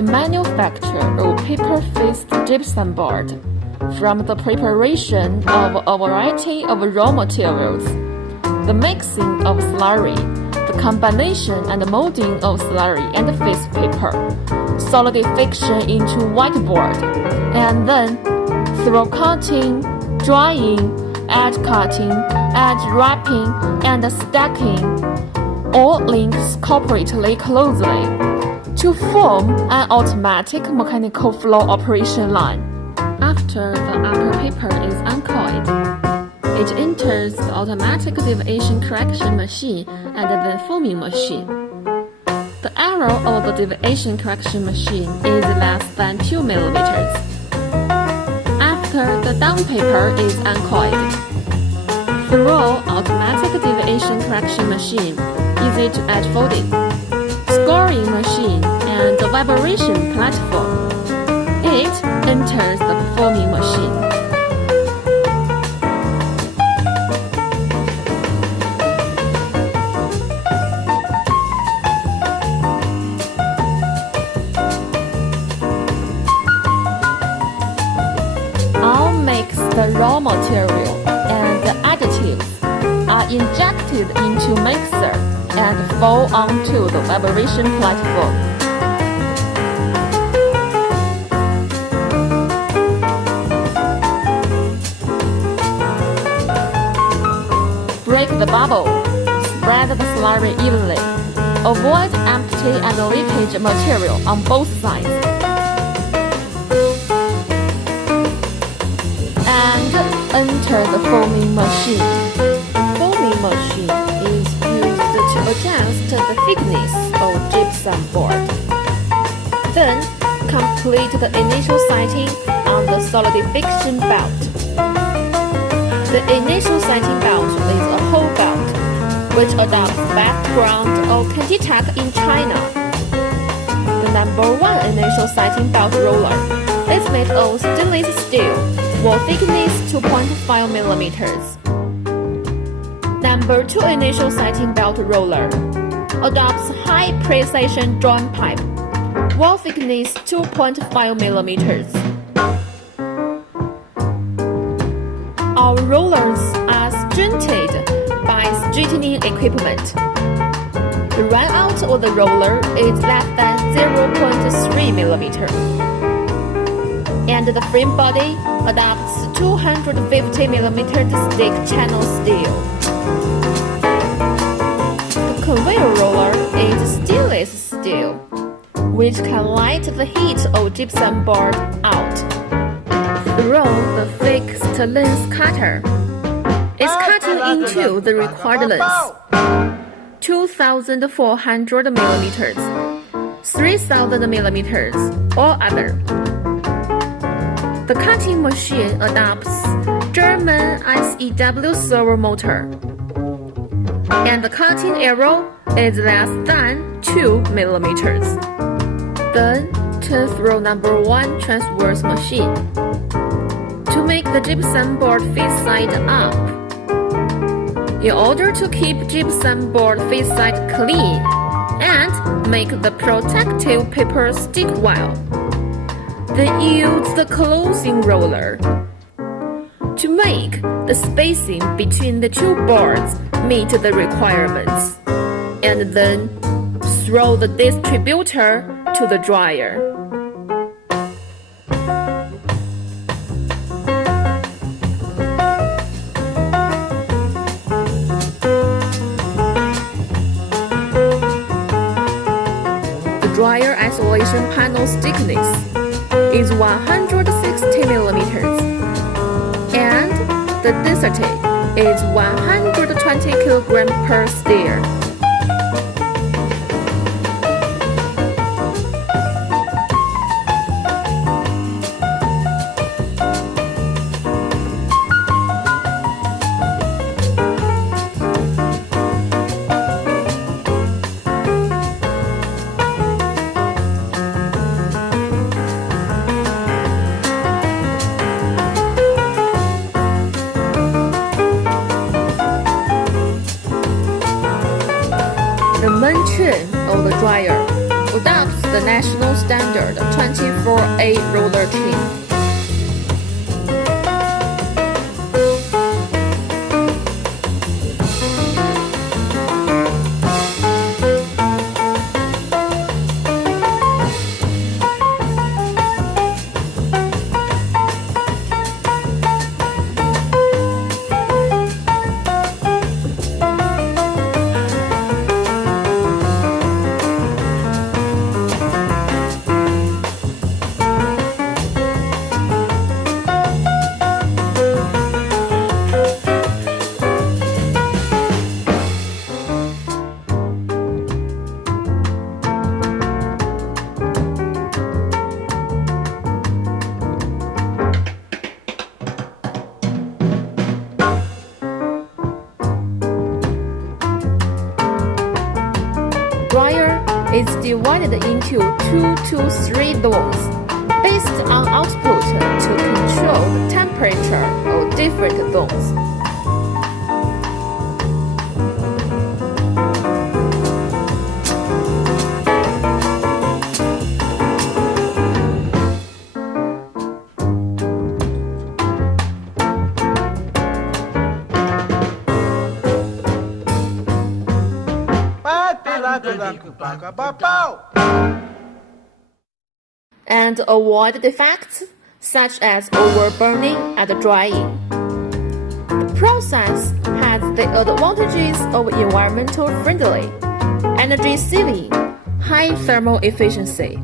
the manufacture of paper-faced gypsum board from the preparation of a variety of raw materials, the mixing of slurry, the combination and molding of slurry and face paper, solidification into whiteboard, and then through cutting, drying, edge cutting, edge wrapping, and stacking, all links cooperatively closely to form an automatic mechanical flow operation line. After the upper paper is uncoiled, it enters the automatic deviation correction machine and then forming machine. The error of the deviation correction machine is less than 2 mm. After the down paper is uncoiled, through automatic deviation correction machine, easy to edge folding, scoring machine, and the vibration platform, it enters the forming machine. All mixed raw material and additives are injected into mixer and fall onto the vibration platform. Break the bubble. Spread the slurry evenly. Avoid empty and leakage material on both sides. And enter the forming machine. The forming machine is used to adjust the thickness of gypsum board. Then complete the initial sighting on the solidification belt. The initial sighting belt is a whole belt, which adopts background of Candy-Tack in China. The number 1 initial sighting belt roller is made of stainless steel, wall thickness 2.5 mm. Number 2 initial sighting belt roller adopts high precision joint pipe, wall thickness 2.5 mm. Our rollers are strengthened by straightening equipment. The runout of the roller is less than 0.3 mm, and the frame body adopts 250 mm stick channel steel. The conveyor roller is stainless steel, which can light the heat of gypsum board out. Through the fixed length cutter, it's cutting into the required length, 2,400 mm, 3,000 mm, or other. The cutting machine adopts German SEW servo motor, and the cutting arrow is less than 2 mm. Then turn through number 1 transverse machine to make the gypsum board face side up. In order to keep gypsum board face side clean and make the protective paper stick well, then use the closing roller to make the spacing between the 2 boards meet the requirements, and then throw the distributor to the dryer. Dryer isolation panel thickness is 160 mm, and the density is 120 kg per stir. The main chain of the dryer adopts the national standard 24A roller chain. Dryer is divided into 2 to 3 zones based on output to control the temperature of different zones. And avoid defects such as overburning and drying. The process has the advantages of environmental friendly, energy saving, high thermal efficiency.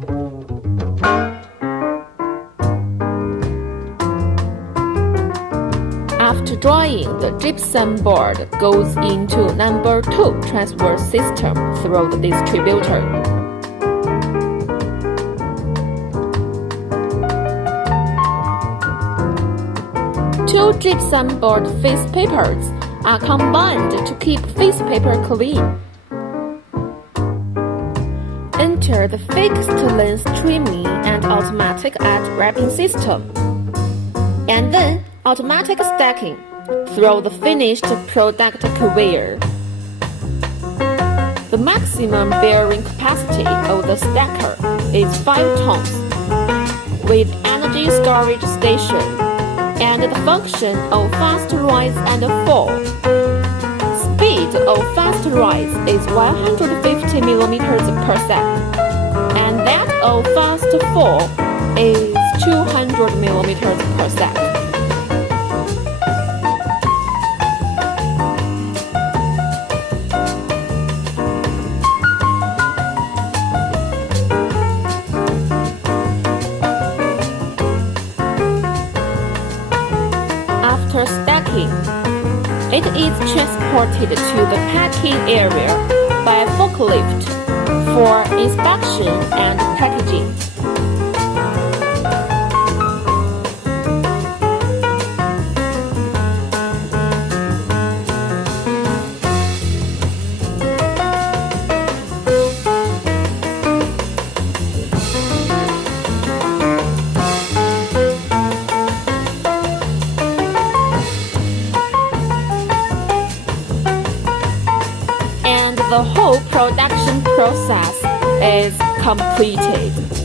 After drying, the gypsum board goes into number 2 transfer system through the distributor. Two gypsum board face papers are combined to keep face paper clean. Enter the fixed length trimming and automatic edge wrapping system, and then automatic stacking through the finished product conveyor. The maximum bearing capacity of the stacker is 5 tons, with energy storage station and the function of fast rise and fall. Speed of fast rise is 150 mm per second, and that of fast fall is 200 mm per second. After stacking, it is transported to the packing area by forklift for inspection and packaging. The whole production process is completed.